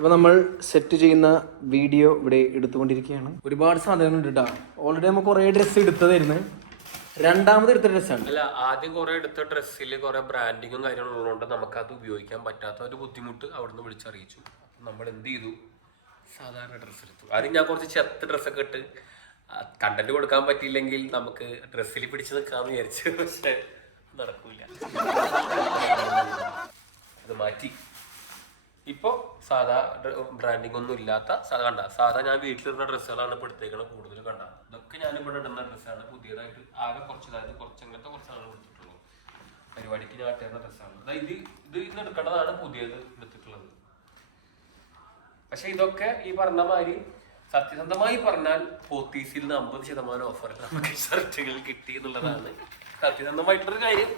അപ്പോൾ നമ്മൾ സെറ്റ് ചെയ്യുന്ന വീഡിയോ ഇവിടെ എടുത്തുകൊണ്ടിരിക്കുകയാണ്. ഒരുപാട് സാധനങ്ങളുണ്ട് കേട്ടോ. ഓൾറെഡി നമുക്ക് കുറേ ഡ്രസ്സ് എടുത്തതായിരുന്നു. രണ്ടാമത് എടുത്ത ഡ്രസ്സാണ്. അല്ല, ആദ്യം കുറെ എടുത്ത ഡ്രസ്സിൽ കുറെ ബ്രാൻഡിങ്ങും കാര്യങ്ങളും ഉള്ളതുകൊണ്ട് നമുക്കത് ഉപയോഗിക്കാൻ പറ്റാത്ത ഒരു ബുദ്ധിമുട്ട് അവിടുന്ന് വിളിച്ചറിയിച്ചു. നമ്മൾ എന്ത് ചെയ്തു, സാധാരണ ഡ്രസ്സ് എടുത്തു. ആദ്യം ഞാൻ കുറച്ച് ചെത്ത ഡ്രസ്സൊക്കെ ഇട്ട് കണ്ടന്റ് കൊടുക്കാൻ പറ്റിയില്ലെങ്കിൽ നമുക്ക് ഡ്രസ്സിൽ പിടിച്ച് നിൽക്കാമെന്ന് വിചാരിച്ചു. പക്ഷെ നടക്കൂല, അത് മാറ്റി. ഇപ്പോൾ സാധാ ബ്രാൻഡിങ് ഒന്നും ഇല്ലാത്ത സാധാ ഞാൻ വീട്ടിലിടുന്ന ഡ്രസ്സുകളാണ് ഇപ്പോൾ എടുത്തേക്കുന്നത് കൂടുതൽ. കണ്ട, ഇതൊക്കെ ഞാൻ ഇവിടെ ഇടുന്ന ഡ്രസ്സാണ്. പുതിയതായിട്ട് ആകെ കുറച്ചതായത് കുറച്ചങ്ങനത്തെ കുറച്ചാണ് എടുത്തിട്ടുള്ളൂ. പരിപാടിക്ക് ഞാൻ ഇട്ടുന്ന ഡ്രസ്സാണ്. അതായത് ഇത് ഇന്ന് എടുക്കേണ്ടതാണ് പുതിയത് എടുത്തിട്ടുള്ളത്. പക്ഷെ ഇതൊക്കെ ഈ പറഞ്ഞ മാതിരി സത്യസന്ധമായി പറഞ്ഞാൽ പോത്തീസിൽ നിന്ന് 50% ഓഫർ നമുക്ക് ഷർട്ടുകൾ കിട്ടി എന്നുള്ളതാണ് സത്യസന്ധമായിട്ടൊരു കാര്യം.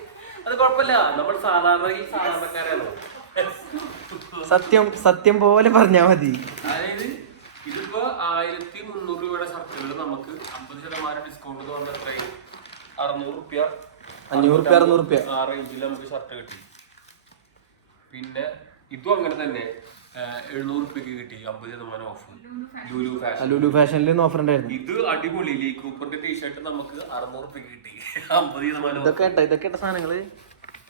അത് കുഴപ്പമില്ല, നമ്മൾ സാധാരണക്കാരാണ്. സത്യം പോലെ പറഞ്ഞാൽ മതി. അതായത് ഇതിപ്പോ 1300 രൂപയുടെ ഷർട്ടുകൾ നമുക്ക് 50% ഡിസ്കൗണ്ട് എന്ന് പറഞ്ഞാൽ എത്രയും 600 ആ റേഞ്ചിൽ നമുക്ക് ഷർട്ട് കിട്ടി. പിന്നെ ഇതും അങ്ങനെ തന്നെ 700 രൂപയ്ക്ക് കിട്ടി 50% ഓഫ്. ലുലു ഫാഷനിൽ ഓഫർ ഉണ്ടായിരുന്നു. ഇത് അടിപൊളി ലീ കൂപ്പറിന്റെ ടീഷർട്ട് നമുക്ക് 600 രൂപയ്ക്ക് കിട്ടി 50%. ഇതൊക്കെ സാധനങ്ങള്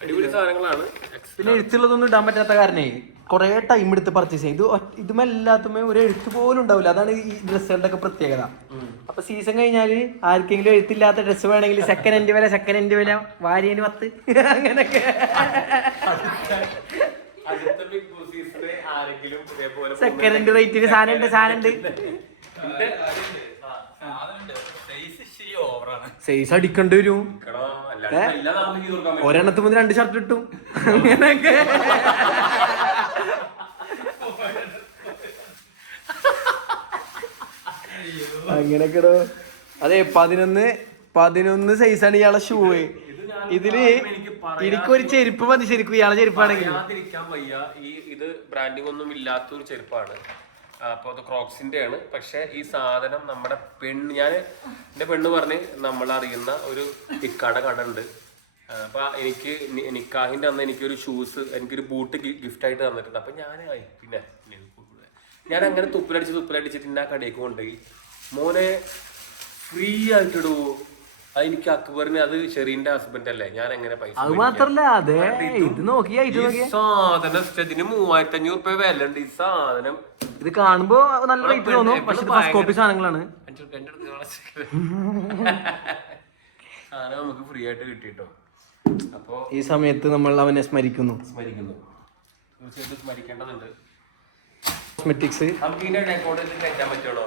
അടിപൊളി സാധനങ്ങളാണ്. പിന്നെ എഴുത്തുള്ളതൊന്നും ഇടാൻ പറ്റാത്ത കാരണേ കുറെ ടൈം എടുത്ത് പർച്ചേസ് ചെയ്യും. ഇതുമെല്ലാത്തുമേ ഒരു എഴുത്ത് പോലും ഉണ്ടാവില്ല. അതാണ് ഈ ഡ്രസ്സുകളുടെ ഒക്കെ പ്രത്യേകത. അപ്പൊ സീസൺ കഴിഞ്ഞാല് ആർക്കെങ്കിലും എഴുത്തില്ലാത്ത ഡ്രസ്സ് വേണമെങ്കിൽ സെക്കൻഡ് ഹാൻഡ് വില വാരിയന് 10 അങ്ങനൊക്കെ. സെക്കൻഡ് ഹാൻഡ് റേറ്റിന് സാധനം ഉണ്ട്. സൈസ് അടിക്കേണ്ടി വരും. ഒരെണ്ണത്തിന് മുതൽ 2 ഷർട്ട് കിട്ടും അങ്ങനൊക്കെ. അങ്ങനൊക്കെടോ. അതെ, 11 സൈസാണ് ഇയാളെ ഷൂ. ഇതില് എനിക്കൊരു ചെരുപ്പ് മതി ശരിക്കും ഇയാളെ ചെരുപ്പാണെങ്കിൽ. ഇത് ബ്രാൻഡിങ് ഒന്നും ഇല്ലാത്തൊരു ചെരുപ്പാണ്. അപ്പോൾ അത് ക്രോക്സിന്റെ ആണ്. പക്ഷെ ഈ സാധനം നമ്മുടെ എൻ്റെ പെണ്ണ് പറഞ്ഞ് നമ്മളറിയുന്ന ഒരു ഇക്കാടെ കട ഉണ്ട്. അപ്പൊ എനിക്ക് നിക്കാഹിന്റെ അന്ന് എനിക്കൊരു ഷൂസ്, എനിക്കൊരു ബൂട്ട് ഗിഫ്റ്റ് ആയിട്ട് തന്നിട്ടുണ്ട്. അപ്പൊ ഞാൻ അങ്ങനെ തുപ്പിലടിച്ചിട്ട് ആ കടയിലേക്ക് കൊണ്ടുപോയി. മോനെ ഫ്രീ ആയിട്ടിടൂ. അത് എനിക്ക് അക്ബറിന്, അത് ഷെറീന്റെ ഹസ്ബൻഡ് അല്ലേ, ഞാൻ എങ്ങനെ പൈസ സാധനം ഇതിന് 3500 രൂപ വില ഉണ്ട്. ഈ സാധനം ഇത് കാണുമ്പോ നല്ല റേറ്റ് തോന്നും, പക്ഷെ ഫസ്റ്റ് കോപ്പി സാധനങ്ങളാണ്. സാധനം നമുക്ക് ഫ്രീ ആയിട്ട് കിട്ടിട്ടോ. അപ്പൊ ഈ സമയത്ത് നമ്മൾ അവനെ സ്മരിക്കുന്നു. തീർച്ചയായിട്ടും സ്മരിക്കേണ്ടതുണ്ട്. കോസ്മെറ്റിക്സ് നമുക്ക് ഇതിന്റെ ഡെക്കോറേഷൻ കഴിക്കാൻ പറ്റുള്ളൂ.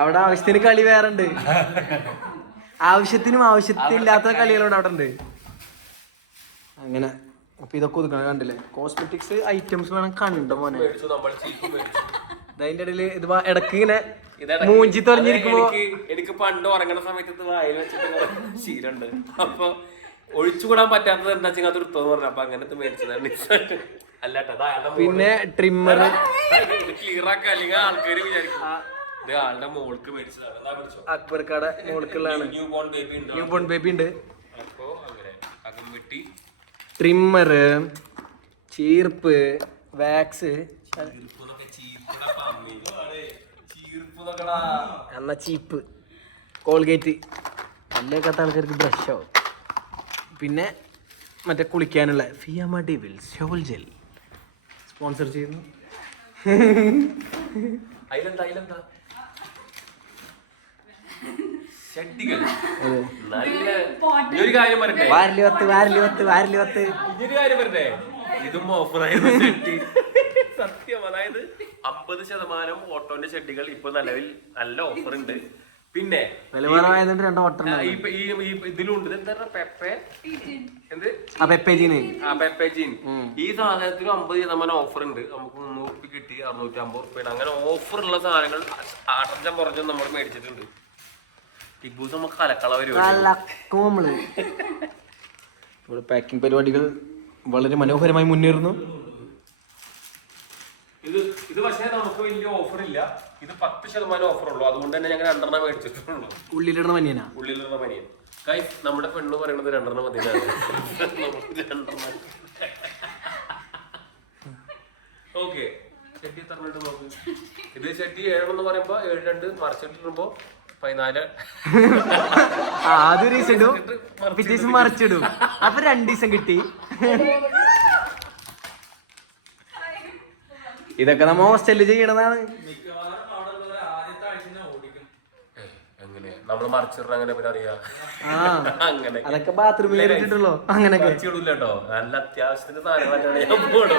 അവിടെ ആവശ്യത്തിന് കളി വേറെ ഉണ്ട്. ആവശ്യത്തിനും ആവശ്യത്തില്ലാത്ത കളികളുണ്ട് അവിടെ ഉണ്ട്. അങ്ങനെ അപ്പൊ ഇതൊക്കെ ഒതുക്കണം. കണ്ടില്ലേ, കോസ്മെറ്റിക്സ് ഐറ്റംസ് വേണം. കണ്ടോ മോനെ, അതിന്റെ ഇടയില് ഇത് ഇടക്ക് ഇങ്ങനെ മൂഞ്ചി തെളിഞ്ഞിരിക്കുമ്പോ എനിക്ക് പണ്ട് ഉറങ്ങണ സമയത്ത് വായിൽ വെച്ചിട്ട് ശീലമുണ്ട്. അപ്പൊ ഒഴിച്ചുകൂടാൻ പറ്റാത്തത് എന്താ വെച്ചാൽ അത് എടുത്തോന്ന് പറഞ്ഞു. അപ്പൊ അങ്ങനത്തെ മേടിച്ചതാണ്. പിന്നെ ട്രിമ്മർ ക്ലിയറാക്ക, അല്ലെങ്കിൽ ആൾക്കാര് വിചാരിക്കും ഇത് ആളുടെ മോൾക്ക് മേടിച്ചതാണ്. അക്ബർക്കാടെ മോൾക്കുള്ളതാണ്. ന്യൂ ബോൺ ബേബി ഉണ്ട്. അപ്പൊ അങ്ങനെ അകംവെട്ടി, ട്രിമ്മർ, ചീർപ്പ്, വാക്സ്, എന്നാ ചീപ്പ്, കോൾഗേറ്റ്, പല്ലേക്കാത്ത ആൾക്കാർക്ക് ബ്രഷ് ആവും. പിന്നെ മറ്റേ കുളിക്കാനുള്ള Fiama Di Wills shower gel sponsor ചെയ്യുന്നു. ഒരു കാര്യം പറയട്ടെ, ഇതും ഓഫറായിരുന്നു സത്യം. അതായത് 50% ഓട്ടോന്റെ ഷെഡുകൾ ഇപ്പൊ നിലവിൽ നല്ല ഓഫർ ഉണ്ട്. പിന്നെ ഇതിലുണ്ട് ഈ സാധനത്തിന് 50% ഓഫർ ഉണ്ട്. നമുക്ക് 300 രൂപ കിട്ടി, 650 രൂപ. അങ്ങനെ ഓഫർ ഉള്ള സാധനങ്ങൾ ആട്ടം പുറത്തും നമ്മൾ മേടിച്ചിട്ടുണ്ട്. ബിഗ് ബോസ് നമുക്ക് കലക്കള പാക്കിംഗ് പരിപാടികൾ വളരെ മനോഹരമായി മുന്നേറുന്നു. ഇത് പക്ഷേ നമുക്ക് വലിയ ഓഫർ ഇല്ല. ഇത് 10% ഓഫർ ഉള്ളൂ. അതുകൊണ്ട് തന്നെ ഞങ്ങൾ 2 മേടിച്ചിട്ടുള്ളൂ. ഉള്ളിലിടുന്ന മനിയൻ. ഗയ്സ്, നമ്മുടെ പെണ്ണ് പറയുന്നത് 2 മതിയാണ്. പറയുമ്പോ 7-2 മറിച്ചിട്ടിടുമ്പോ 14 ആദ്യം ഒരു ദിവസം ഇടും പിറ്റേ ദിവസം മറിച്ചിടും. അപ്പൊ 2 ദിവസം കിട്ടി. ഇതൊക്കെ നമ്മ ഹോസ്റ്റലിൽ ചെയ്യണതാണ്. എങ്ങനെ നമ്മള് മറിച്ചിടണം അങ്ങനെ പിന്നെ അറിയാം. അങ്ങനെ അതൊക്കെ ബാത്റൂമിൽ ഇട്ടിട്ടുള്ളൂ. അങ്ങനെയൊക്കെ കേട്ടോ. നല്ല അത്യാവശ്യത്തിന് സാധനമായിട്ടാണ് ഞാൻ പോണത്.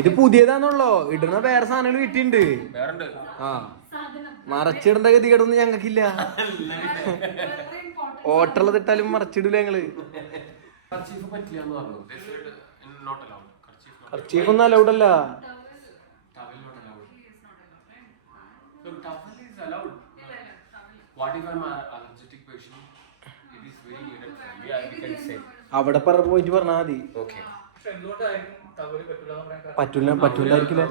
ഇത് പുതിയതാണല്ലോ, ഇടുന്ന വേറെ സാധനങ്ങൾ കിട്ടിയിട്ടുണ്ട്. വേറുണ്ട്. ആ മറച്ചിടേണ്ട ഗതികേടൊന്നും ഞങ്ങൾക്കില്ല. ഓട്ടുള്ളത് ഇട്ടാലും മറച്ചിടൂല ഞങ്ങള്. കർച്ചീഫൊന്നും അലൗഡ് അല്ല. അവിടെ പോയിട്ട് പറഞ്ഞാ മതി. പറ്റൂലായിരിക്കില്ല.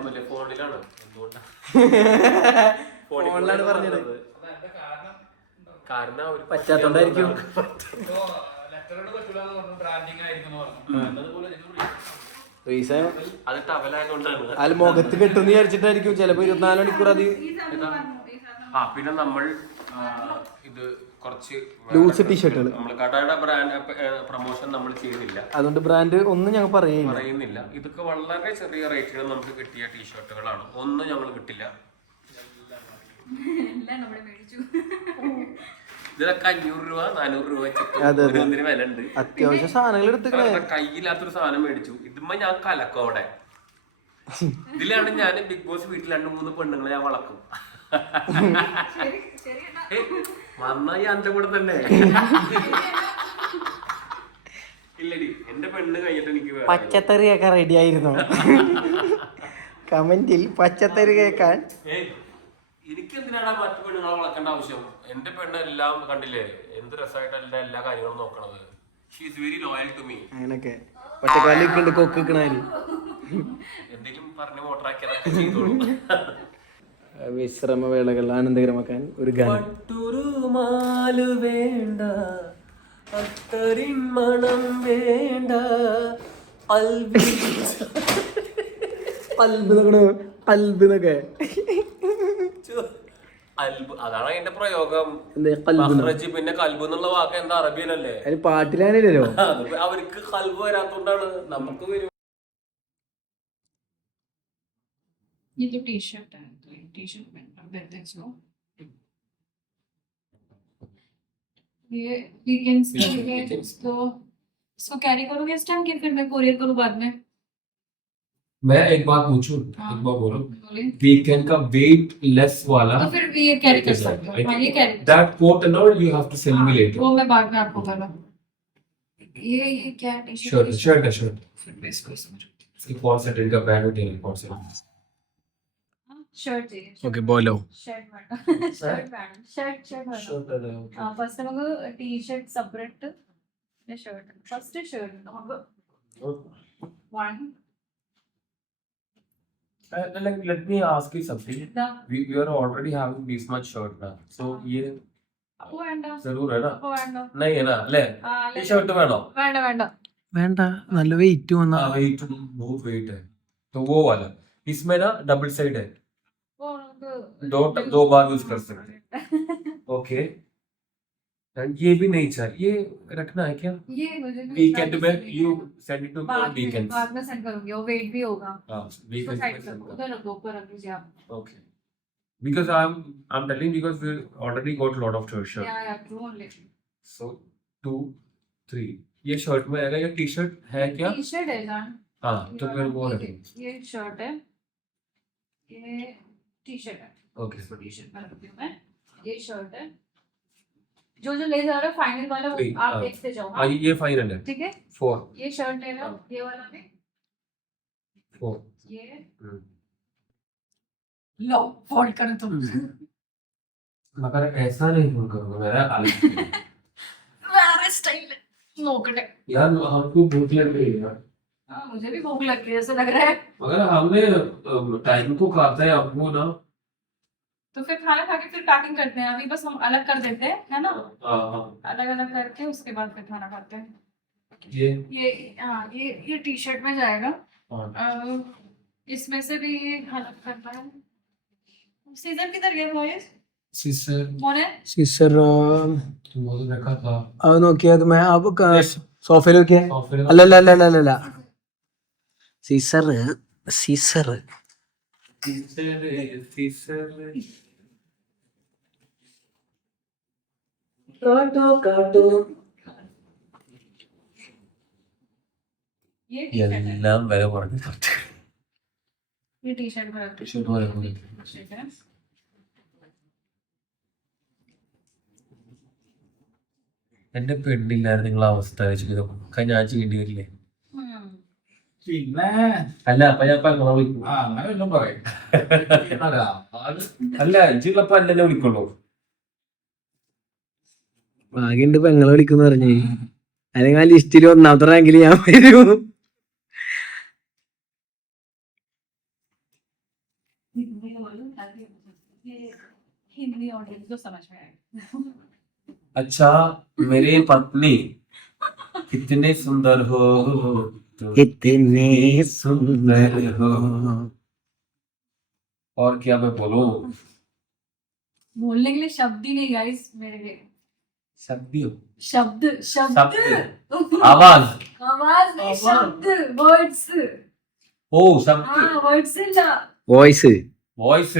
ഫോണിലാണ് പറഞ്ഞത്. കാരണം പറ്റാത്തോണ്ടായിരിക്കും. അത് ടവലായതുകൊണ്ടാണ്. അതിൽ മുഖത്ത് കെട്ടുന്ന് വിചാരിച്ചിട്ടായിരിക്കും ചിലപ്പോ 24 മണിക്കൂർ അത്. പിന്നെ നമ്മൾ ഇത് കുറച്ച് ലൂസ് ടീഷർട്ടുകൾ നമ്മൾ കടയുടെ ബ്രാൻഡ് പ്രൊമോഷൻ നമ്മൾ ചെയ്യുന്നില്ല, അതുകൊണ്ട് ബ്രാൻഡ് ഒന്നും ഞങ്ങൾ പറയുന്നില്ല. ഇതൊക്കെ വളരെ ചെറിയ റേറ്റിന് നമുക്ക് കിട്ടിയ ടീഷർട്ടുകളാണ്. ഒന്നും ഞങ്ങൾ കിട്ടില്ല. ഇതൊക്കെ 500 രൂപ 400 രൂപ ഓരോന്നിന് വില ഉണ്ട്. അത്യാവശ്യം സാധനങ്ങൾ എടുത്തിട്ട് കയ്യില്ലാത്തൊരു സാധനം മേടിച്ചു. ഇതുമ്പോ ഞാൻ കലക്കും അവിടെ. ഇതിലാണ് ഞാൻ ബിഗ് ബോസ് വീട്ടിൽ 2-3 പെണ്ണുങ്ങളെ ഞാൻ വളക്കും. നന്നായി അന്റെ കൂടെ തന്നെ. ഇല്ലടി, എന്റെ പെണ്ണ് കഴിഞ്ഞിട്ട് എനിക്ക് പച്ചത്തറിയൊക്കെ റെഡി ആയിരുന്നു. കമന്റിൽ പച്ചത്തറി കേൾക്കാൻ. എനിക്ക് എന്തിനാണ് മറ്റു പെണ്ണുങ്ങളെ വളക്കേണ്ട ആവശ്യം? എന്റെ പെണ്ണ് എല്ലാം കണ്ടില്ലേ, എന്ത് രസമായിട്ടല്ല എല്ലാ കാര്യങ്ങളും നോക്കണത്. She is very loyal to me. അങ്ങനൊക്കെ ഒറ്റക്കാലിക്കുണ്ട് കൊക്കിക്കണാര്. എന്തെങ്കിലും പറഞ്ഞ് മോട്ടറാക്കിയതൊക്കെ ചെയ്തോളൂ. വിശ്രമവേളകൾ ആനന്ദകരമാക്കാൻ ഒരു ഗാനം. പട്ടുറുമാലു വേണ്ട, അത്തറിൻ മണം വേണ്ട, അൽബിനൊക്കെ അതാണ് അതിന്റെ പ്രയോഗം. പിന്നെ കൽബ് എന്നുള്ള വാക്ക് എന്താ അറബിയിലല്ലേ? പാട്ടിലാണല്ലോ. അവർക്ക് കൽബ് വരാത്തോണ്ടാണ്, നമുക്ക് വരും. ये तो टी शर्ट है, तो टी शर्ट पहनते हैं इसको. ये वीकेंड्स तो इसको कैरी करोगे इस टाइम कि फिर मैं कोरियर करूँ बाद में? मैं एक बात पूछूं? हाँ. एक बार बोलो. बोलिए. वीकेंड का वेट लेस वाला तो फिर ये कैरी कर सकते हो. हाँ, ये carry. That coat and all you have to sell me later. वो मैं बाद में आपको करूँ. ये क्या टी शर्ट शर्ट? शर्ट है शर्ट. फिर मैं इसको समझो. इसकी कौन सा ट्रेंड का ब्रांड है? कौन सा? शर्ट चाहिए. ഓക്കെ ബോലോ. Shirt madam. Shirt madam. Shirt madam. Shirt है. हाँ फर्स्ट നമുക്ക് टी शर्ट सेपरेट പിന്നെ ഷർട്ട് ഫസ്റ്റ് ഷർട്ട് നമുക്ക് one. Let me ask you something. We are already having this much shirt now. So ये അപ്പോൾ വേണ്ട. जरूर है ना? അപ്പോൾ വേണ്ട. नहीं है ना? ले ये शर्ट വേണോ? വേണ്ട വേണ്ട. വേണ്ട, നല്ല വെയിറ്റ് വന്നാ. वेट बहुत वेट है, तो वो वाला. इसमें ना डबल साइड है, वो നമുക്ക് दो बार यूज कर सकते हैं. ओके. एंड ये भी नहीं चाहिए, ये रखना है क्या? ये मुझे वीकेंड में you send it to weekends. बाद में सेंड करूंगी, वो वेट भी होगा. हां उसको वीकेंड्स साइड में पे सेंड रखो, उधर रखो, ऊपर रख दीजिए आप. Okay. Because I'm telling because we already got a lot of shirt. या ट्रू ओनली. So 2 3 ये शर्ट में आएगा. ये टी शर्ट है क्या? टी शर्ट है जान. हाँ तो फिर वो रखें. ये शर्ट है, ये टी शर्ट है. ओके. इसको टी शर्ट में रखती हूँ मैं. ये शर्ट है. जो ले जा रहा है फाइनल वाला वो Three, आप हाँ. देखते जाओ. हाँ ये फाइनल है. ठीक है. 4 ये शर्ट ले लो, ये वाला भी. 4. ये लो फोल्ड कर तुम. मगर ऐसा नहीं फोन करूंगा मेरा अलग. വേറെ സ്റ്റൈൽ നോക്കട്ടെ. यार हमको भूख लग रही है यार. हाँ मुझे भी भूख लग रही है, ऐसा लग रहा है. मगर हमने टाइम को खाता है हमको ना. तो फिर खाना खा के फिर पैकिंग करते हैं. अभी बस हम अलग कर देते हैं, है ना? हाँ अलग अलग करके उसके बाद फिर खाना खाते हैं. ये हाँ ये टी शर्ट में जाएगा. हाँ. इसमें से भी ये अलग करना है. सीजन किधर गए बॉयज सिस्टर कौन है സിസർ वो रखा था അത് നോക്കിയത് സോഫയിൽ നോക്കിയ सॉफ्टवेयर അല്ലല്ല സിസർ സിസർ सिस्टर ये टी-शर्ट है എല്ലാം വില കുറഞ്ഞു ये टी-शर्ट में टी-शर्ट वाले को टी-शर्ट है എന്റെ പെണ്ണില്ലായിരുന്നു നിങ്ങളെ അവസ്ഥ വെച്ച് ഇതൊക്കെ ഞാൻ ചെയ്യേണ്ടി വരില്ലേ പിന്നെ അല്ല അപ്പൊ ഞാൻ ഇപ്പൊ നിങ്ങളെ വിളിക്കും അങ്ങനെ എല്ലാം പറയും അല്ല ഇജ്ജുള്ളപ്പോ അല്ലേ വിളിക്കുള്ളൂ ഭാഗ്യണ്ട് പെങ്ങളെ വിളിക്കുന്ന പറഞ്ഞു അല്ലെങ്കിൽ ആ ലിസ്റ്റിൽ ഒന്നാമത്തെ റാങ്കിൽ ഞാൻ വരും हिंदी ऑडियंस को समझ में आएगा अच्छा मेरी पत्नी कितने सुंदर हो इतने सुंदर हो और क्या मैं बोलूं बोलने के लिए शब्द ही नहीं गाइस मेरे लिए शब्द हो शब्द शब्द शब्द आवाज आवाज नहीं शब्द वर्ड्स ओ शब्द हाँ वर्ड्स ना വോയിസ് वॉइस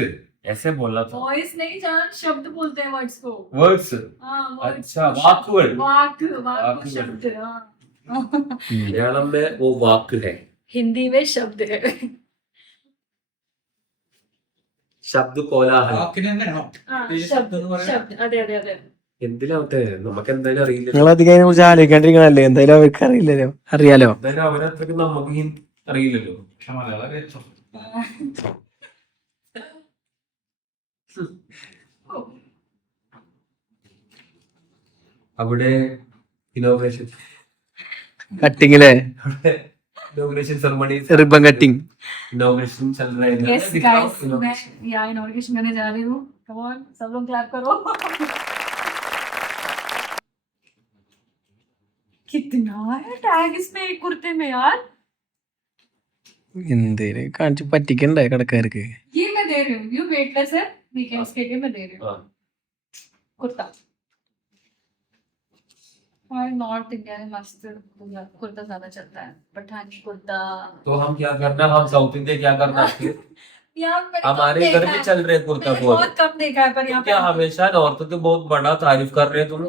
ऐसे बोलना था वॉइस नहीं जान शब्द बोलते हैं वर्ड्स को वर्ड्स हाँ words अच्छा वाक वर्ड वाक वाक वाक शब्द हाँ मलयालम में वो वाक है हिंदी में शब्द है ശബ്ദ കോലാഹലം വാക്കിന് തന്നെയാണോ हाँ ये शब्द शब्द എന്ന് പറയുന്നത്? शब्द अरे अरे अरे എന്തിനാവട്ടെ നമുക്ക് എന്തായാലും അറിയില്ല നിങ്ങൾ അധികം അതിനെ കുറിച്ച് ആലോചിക്കാണ്ടിരിക്കണല്ലേ എന്തായാലും അവർക്ക് അറിയില്ലല്ലോ അറിയാലോ എന്തായാലും അവരത്രക്ക് നമുക്ക് അറിയില്ലല്ലോ പക്ഷെ മലയാളം അറിയാം. അവിടെ ഇനോഗ്രേഷൻ കട്ടിങ്ങിലെ inauguration ceremony ribbon cutting inauguration चल रहा है यस गाइस मैं यहाँ इनॉग्रेशन करने जा रही हूँ कम ऑन सब लोग क्लैप करो कितना है टैग इसमें एक कुर्ते में यार എന്തേലും കാണിച്ച് പറ്റിക്കണ്ടേ കടക്കാർക്ക് ये मैं दे रही हूँ यू वेटलेस है वीकेंड्स के लिए मैं दे रही हूँ हाँ। कुर्ता और नॉर्थ इंडिया में मस्त कुर्ता ज्यादा चलता है पठानी कुर्ता तो हम क्या करना हम साउथ इंडिया क्या करना यहाँ मैंने हमारे कम घर देखा में है। चल रहे कुर्ता मैंने बहुत बहुत कम देखा है पर यहाँ क्या पे हमेशा नॉर्थ के बहुत बड़ा तारीफ कर रहे हैं तुम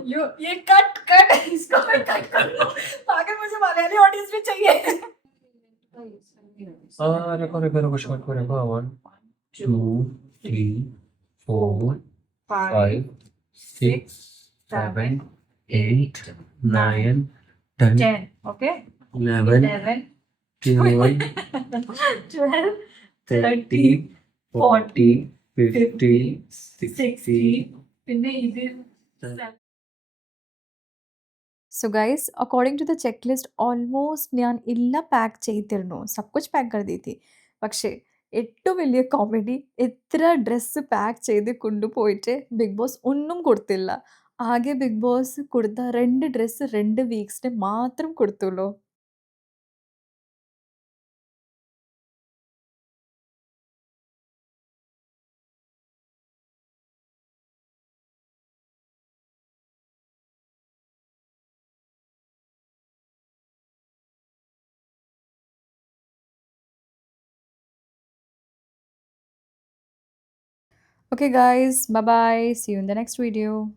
ये कट कट इसको मैं कट कर दूं आगे मुझे मलयाली ऑडियंस भी चाहिए रुको रुको रुको शॉट को रुको 1 2 3 4 5 6 7 8 9 10 10 okay 11 11 12 12 30 40 50 60 പിന്നെ ഇത് so guys according to the checklist almost ഞാൻ എല്ലാം പാക്ക് ചെയ്തിരുന്നു സബ് കുച്ച് പാക്ക് कर दी थी പക്ഷേ ഏറ്റവും വലിയ കോമഡി എത്ര ഡ്രസ്സ് പാക്ക് ചെയ്ത് കൊണ്ടുപോയിട്ട് ബിഗ് ബോസ് ഒന്നും കൊടുത്തില്ല ആകെ ബിഗ് ബോസ് കൊടുത്ത 2 ഡ്രസ്സ് 2 വീക്സിന് മാത്രം കൊടുത്തുള്ളൂ Okay guys, bye bye, see you in the next video.